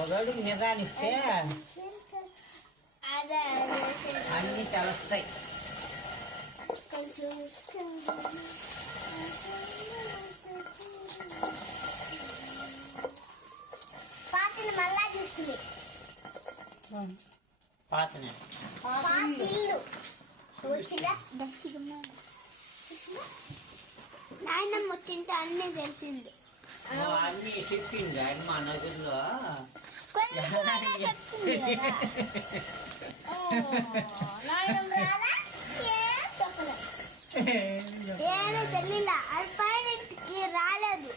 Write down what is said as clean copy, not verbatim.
ఒకడుగు నిదానిస్తే అన్ని తెలుస్తాయి. పాతని మళ్ళా చూస్తుంది. పాతనే నాయనమ్మ వచ్చింటే అన్నీ తెలిసింది. అన్ని చెప్పింది ఆయన మా నదుల్లో తెలియలా అది పైన రాలేదు.